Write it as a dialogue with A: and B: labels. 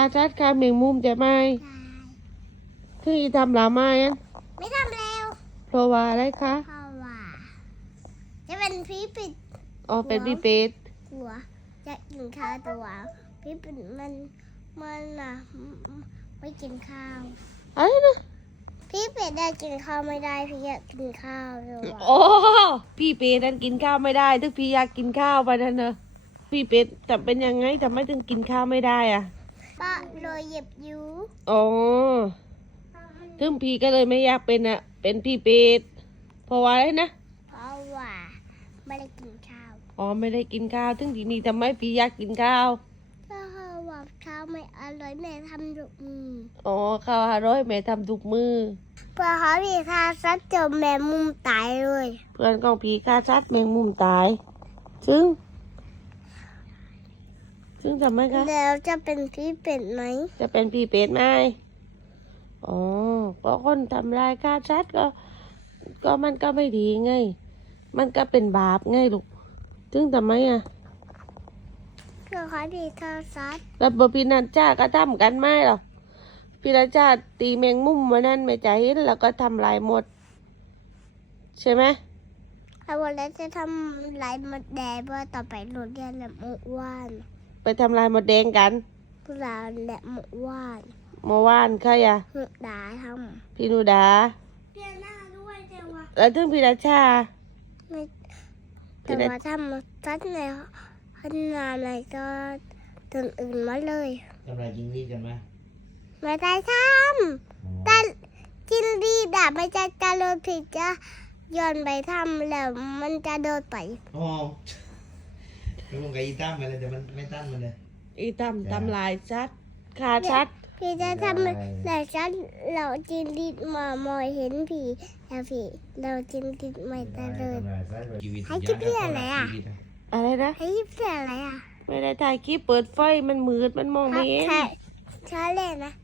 A: ชัดคาแมงมุมจะไม่คืออีทำหลาไม้อัน
B: ไม่ทำแล้ว
A: เพราะว่าอะไรคะ
B: เพราะว่าจะเป็นพี่ปิด
A: อ๋อเป็นพี่เป็ด
B: หัวจะกินข้าวตัวพี่ปิดมันอ่ะไม่กินข้าว
A: อะไรนะ
B: พี่เป็ดได้กินข้าวไม่ได้พี่อยากกินข้าวด้วย
A: โอ้พี่เป็ดนั้นกินข้าวไม่ได้ถึงพี่อยากกินข้าวไปนั่นเนอะพี่เป็ดแต่เป็นยังไงทำไมถึงกินข้าวไม่ได้อ่ะ
B: ป้าเลยเหยียบยู
A: อ๋อถึงพี่ก็เลยไม่อยากเป็นอ่ะเป็นพี่เป็ดเพราะว่าอะไรนะ
B: เพราะว่าไม่ได้กินข้าว
A: อ๋อไม่ได้กินข้าวถึงทีนี้ทำไมพี่อยากกินข้าว
B: ถ้าว่าข้าวไม่อร่อยแม่ทำดุมือ
A: อ๋อข้าวอร่อยแม่ทำทุกมือ
B: เพื่อเขาพี่ข้าวซัดจนแม่มุมตายเลย
A: เพื่อนของพี่ฆ่าชัดแมงมุมตายซึ่งทำไมคะ
B: แล้วจะเป็นพี่เป็ดไหม
A: จะเป็นพี่เป็ดไหมอ๋อเพราะคนทำลายฆ่าชัดก็มันก็ไม่ดีไง มันก็เป็นบาปไงลูกซึ่งทำไมอ่ะ
B: เพื่อเขาพี่ข้าวซัด
A: แล้วบพี่นันจ้าก็ทำกันไหมหรอพี่นันจ้าตีแมงมุมวันนั้นไม่ใจเห็นแล้วก็ทำลายหมด ใช่ไหม
B: เอาวันนี้จะทำลายมดแดงเพื่อต่อไปโรงเรียนแหลมมุกว่าน
A: ไปทำลายหมดแดงกัน
B: พวกเราแหลมมุกว่าน
A: เมื่อวานใครอ่ะ
B: หึดาท
A: พี่นูดา
B: ำเปลี่ยนหน้าด้วยแต่ว่า
A: แล้วถึงพี่นันชา
B: ไม่แต่ว่าทำซัดในขนาดไหนก็ตื่นอื่นมาเลย
C: ทำอะไรจริงดีกันไหม
B: ไม่ได้ทำแต่จินดีดาไม่จะกระโดดผิดจะย้อนไปทำแล้วมันจะโดดไป
C: อ๋อแล้วมึงกับอีตั้มไปเลยแต่มันไม่ตั้มมันเลย
A: อีทำลายชัดฆ่าชัด
B: พี่จะทำแต่ฉันเราจินดีมามอยเห็นผีแล้วพี่เราจินดีไม่ตะเลย ให้คิดเรื่องอะไรอะ
A: อะไรนะ
B: ให้ยิบเสียอะไรอ่ะ
A: ไม่ได้ถ่ายคลิปเปิดไฟมันมืดมันมองไม่เห็น
B: ใช่เล่นนะ